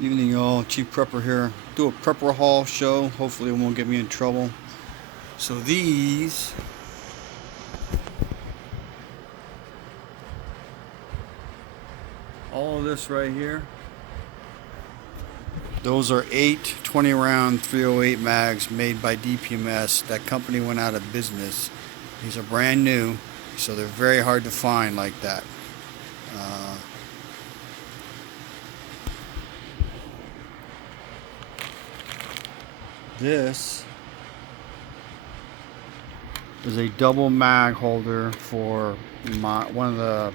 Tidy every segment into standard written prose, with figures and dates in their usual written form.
Evening, y'all. Chief Prepper here. Do a prepper haul show. Hopefully, it won't get me in trouble. So all of this right here, those are 8 20-round 308 mags made by DPMS. That company went out of business. These are brand new, so they're very hard to find like that. Uh, this is a double mag holder for one of the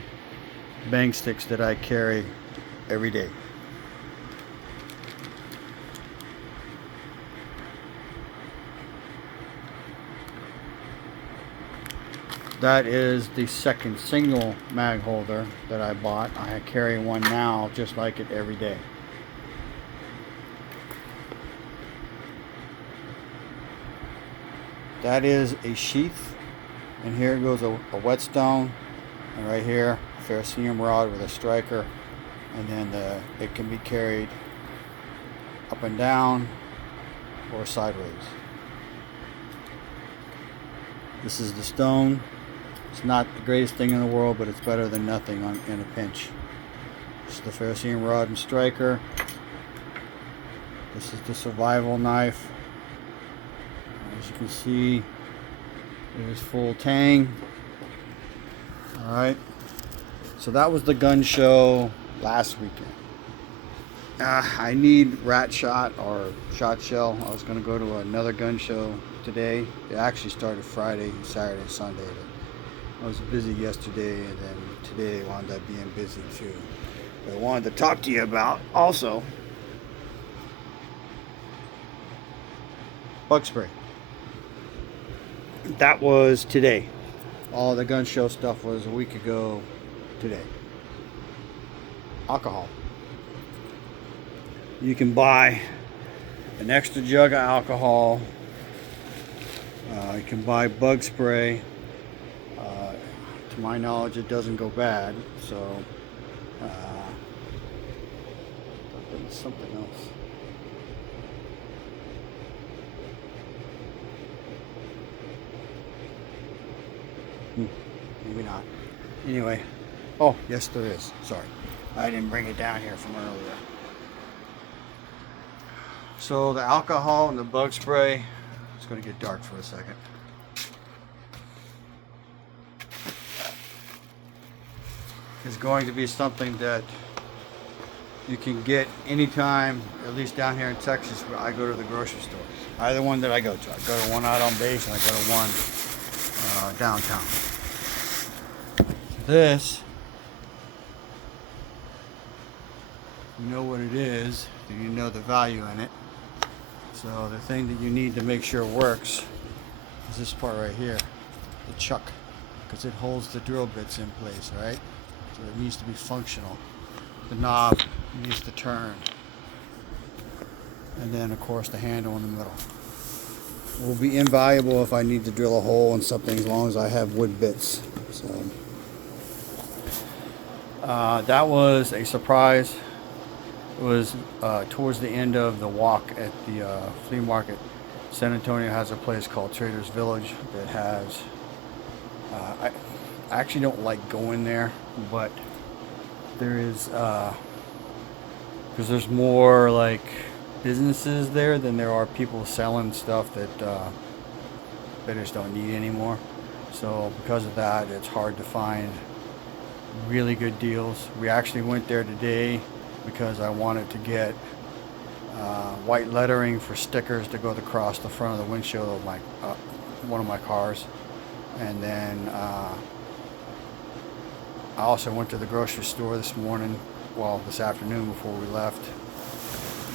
bang sticks that I carry every day. That is the second single mag holder that I bought. I carry one now just like it every day. That is a sheath, and here goes a whetstone, and right here a ferrocerium rod with a striker, and then it can be carried up and down or sideways. This is the stone. It's not the greatest thing in the world, but it's better than nothing in a pinch. This is the ferrocerium rod and striker. This is the survival knife. As you can see, it is full tang. Alright, so that was the gun show last weekend. I need rat shot or shot shell. I was going to go to another gun show today. It actually started Friday, Saturday, Sunday. But I was busy yesterday, and then today wound up being busy too. But I wanted to talk to you about also bug spray. That was today. All the gun show stuff was a week ago today. Alcohol. You can buy an extra jug of alcohol. You can buy bug spray. To my knowledge, it doesn't go bad. So, there's something else. Maybe not. Anyway. Oh, yes, there is. Sorry. I didn't bring it down here from earlier. So the alcohol and the bug spray, it's going to get dark for a second. It's going to be something that you can get anytime, at least down here in Texas, where I go to the grocery store. Either one that I go to. I go to one out on base and I go to one downtown. This, you know what it is, you know the value in it. So the thing that you need to make sure works is this part right here, the chuck, because it holds the drill bits in place, right? So it needs to be functional. The knob needs to turn. And then of course the handle in the middle. Will be invaluable if I need to drill a hole in something, as long as I have wood bits. So that was a surprise. It was towards the end of the walk at the flea market. San Antonio has a place called Trader's Village that has, I actually don't like going there, but there is, because there's more like businesses there than there are people selling stuff that they just don't need anymore. So because of that, it's hard to find really good deals. We actually went there today because I wanted to get white lettering for stickers to go across the front of the windshield of my one of my cars. And then I also went to the grocery store this afternoon before we left.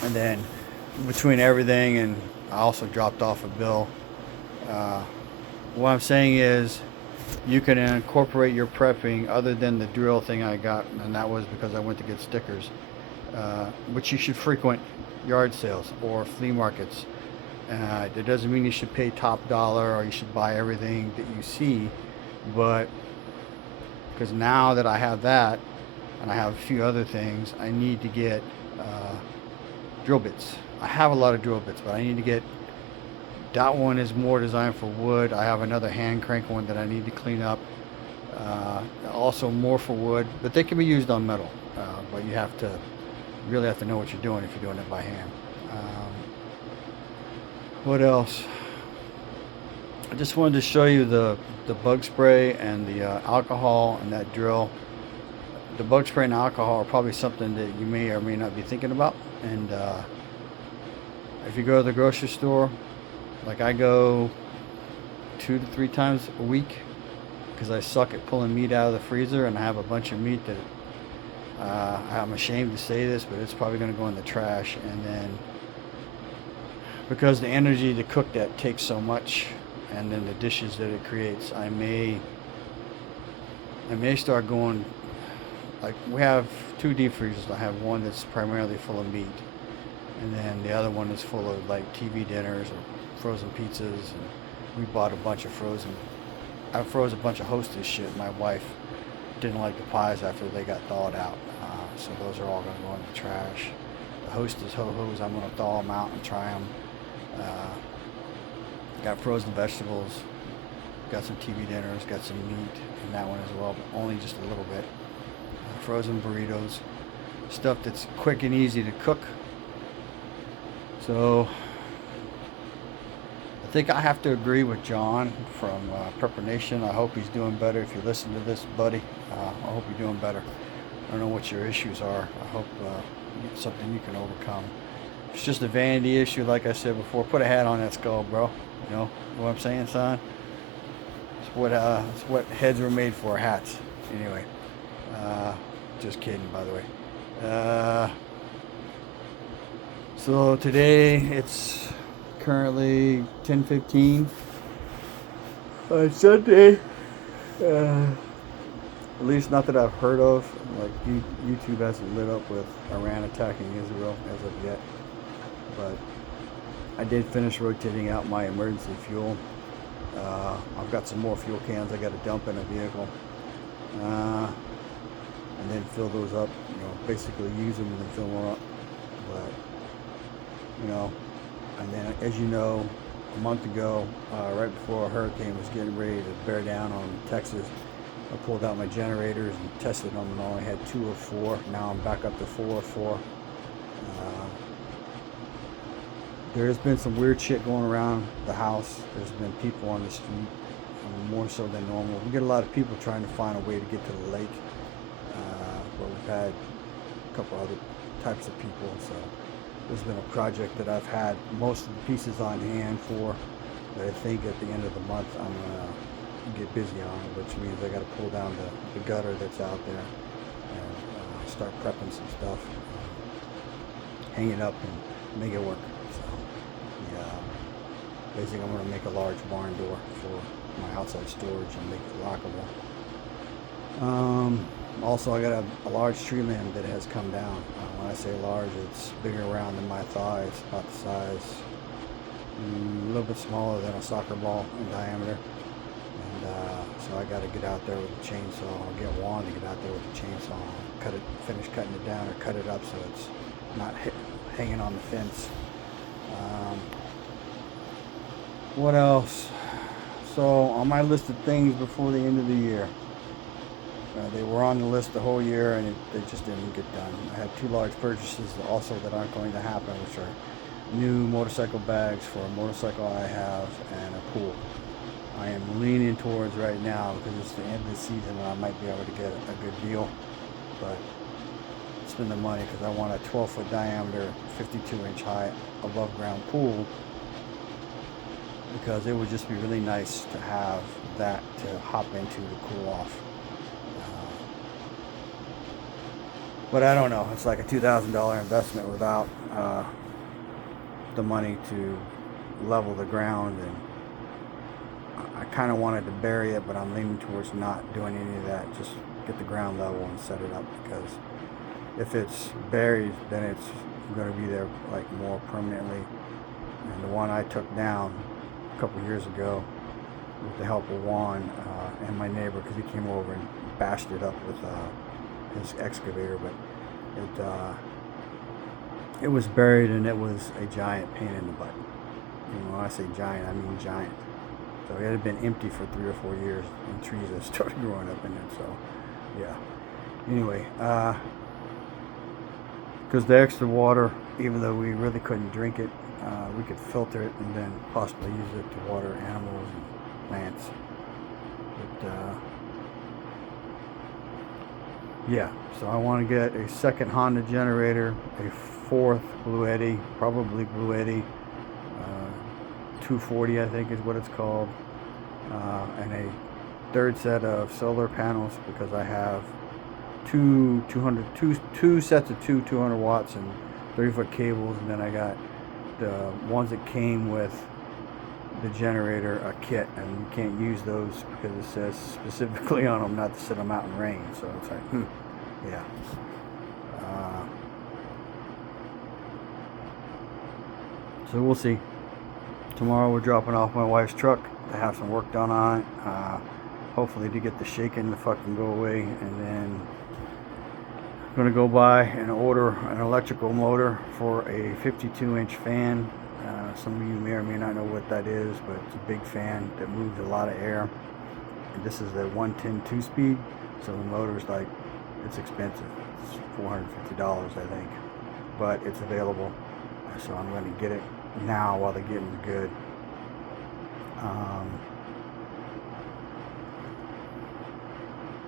And then between everything, and I also dropped off a bill. What I'm saying is, you can incorporate your prepping other than the drill thing I got, and that was because I went to get stickers. But you should frequent yard sales or flea markets. It doesn't mean you should pay top dollar or you should buy everything that you see, but because now that I have that and I have a few other things, I need to get drill bits. I have a lot of drill bits, but I need to get, that one is more designed for wood. I have another hand crank one that I need to clean up. Also more for wood, but they can be used on metal. But you have to really have to know what you're doing if you're doing it by hand. What else? I just wanted to show you the bug spray and the alcohol and that drill. The bug spray and alcohol are probably something that you may or may not be thinking about. And if you go to the grocery store, like I go 2 to 3 times a week, because I suck at pulling meat out of the freezer, and I have a bunch of meat that I'm ashamed to say this, but it's probably going to go in the trash. And then because the energy to cook that takes so much, and then the dishes that it creates, I may start going, like, we have 2 deep freezers. I have one that's primarily full of meat, and then the other one is full of like TV dinners or frozen pizzas. And we bought a bunch of I froze a bunch of Hostess shit. My wife didn't like the pies after they got thawed out, so those are all going to go in the trash. The Hostess ho-hos, I'm going to thaw them out and try them. Got frozen vegetables, got some TV dinners, got some meat in that one as well, but only just a little bit. Frozen burritos, stuff that's quick and easy to cook. So I think I have to agree with John from Prepper Nation. I hope he's doing better. If you listen to this, buddy, I hope you're doing better. I don't know what your issues are. I hope it's something you can overcome. It's just a vanity issue, like I said before. Put a hat on that skull, bro. You know what I'm saying, son? It's what heads were made for, hats. Anyway, just kidding, by the way. So today it's currently 10:15 on Sunday. At least not that I've heard of. Like YouTube hasn't lit up with Iran attacking Israel as of yet. But I did finish rotating out my emergency fuel. I've got some more fuel cans I got to dump in a vehicle, and then fill those up. Basically use them and then fill them up. But and then as you know, a month ago, right before a hurricane was getting ready to bear down on Texas, I pulled out my generators and tested them, and only had 2 or 4. Now I'm back up to 4 or 4. There's been some weird shit going around the house. There's been people on the street, more so than normal. We get a lot of people trying to find a way to get to the lake, but we've had a couple other types of people. So there's been a project that I've had most of the pieces on hand for, that I think at the end of the month I'm gonna get busy on, which means I got to pull down the gutter that's out there and start prepping some stuff, hang it up and make it work. Basically, I'm going to make a large barn door for my outside storage and make it lockable. Also, I got a large tree limb that has come down. When I say large, it's bigger around than my thigh. It's about the size, a little bit smaller than a soccer ball in diameter. And so I got to get out there with a chainsaw. I'll get Juan to get out there with a chainsaw, finish cutting it down, or cut it up so it's not hanging on the fence. What else? So on my list of things before the end of the year, they were on the list the whole year, and they just didn't get done. I had 2 large purchases also that aren't going to happen, which are new motorcycle bags for a motorcycle I have and a pool. I am leaning towards right now, because it's the end of the season and I might be able to get a good deal, but spend the money because I want a 12-foot diameter, 52-inch high above ground pool, because it would just be really nice to have that to hop into to cool off. But I don't know, it's like a $2,000 investment without the money to level the ground, and I kind of wanted to bury it, but I'm leaning towards not doing any of that. Just get the ground level and set it up, because if it's buried, then it's going to be there like more permanently. And the one I took down a couple years ago with the help of Juan and my neighbor, because he came over and bashed it up with his excavator, but it was buried, and it was a giant pain in the butt. When I say giant, I mean giant. So it had been empty for 3 or 4 years, and trees had started growing up in it. So, yeah. Anyway, because the extra water, even though we really couldn't drink it, we could filter it and then possibly use it to water animals and plants. But yeah, so I want to get a second Honda generator, a fourth Blue Eddy, probably Blue Eddy, 240 I think is what it's called, and a third set of solar panels, because I have two sets of 200 watts and 30-foot cables, and then I got the ones that came with the generator, a kit, and you can't use those because it says specifically on them not to sit them out in rain. So it's like, yeah. So we'll see. Tomorrow we're dropping off my wife's truck to have some work done on it. Hopefully to get the shaking to fucking go away, and then I'm gonna go buy and order an electrical motor for a 52-inch fan. Some of you may or may not know what that is, but it's a big fan that moves a lot of air. And this is the 110 2-speed, so the motor's like, it's expensive. It's $450, I think, but it's available. So I'm going to get it now while the getting's good.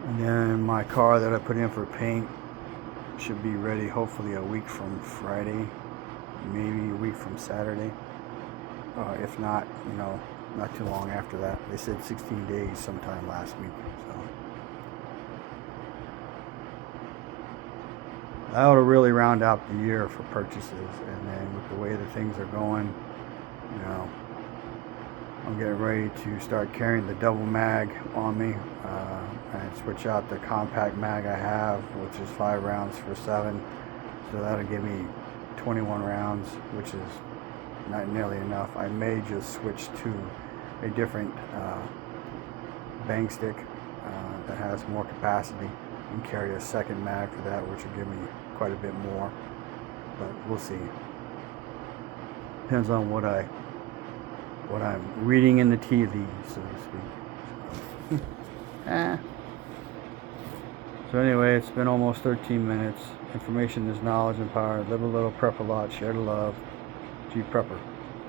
And then my car that I put in for paint should be ready hopefully a week from Friday, maybe a week from Saturday. If not, not too long after that. They said 16 days sometime last week. So that ought to really round out the year for purchases. And then with the way that things are going, I'm getting ready to start carrying the double mag on me, and switch out the compact mag I have, which is 5 rounds for 7. So that'll give me 21 rounds, which is not nearly enough. I may just switch to a different bang stick that has more capacity and carry a second mag for that, which will give me quite a bit more. But we'll see. Depends on what I'm reading in the tea leaves, so to speak. So anyway, it's been almost 13 minutes. Information is knowledge and power. Live a little, prep a lot, share the love. G Prepper,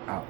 out.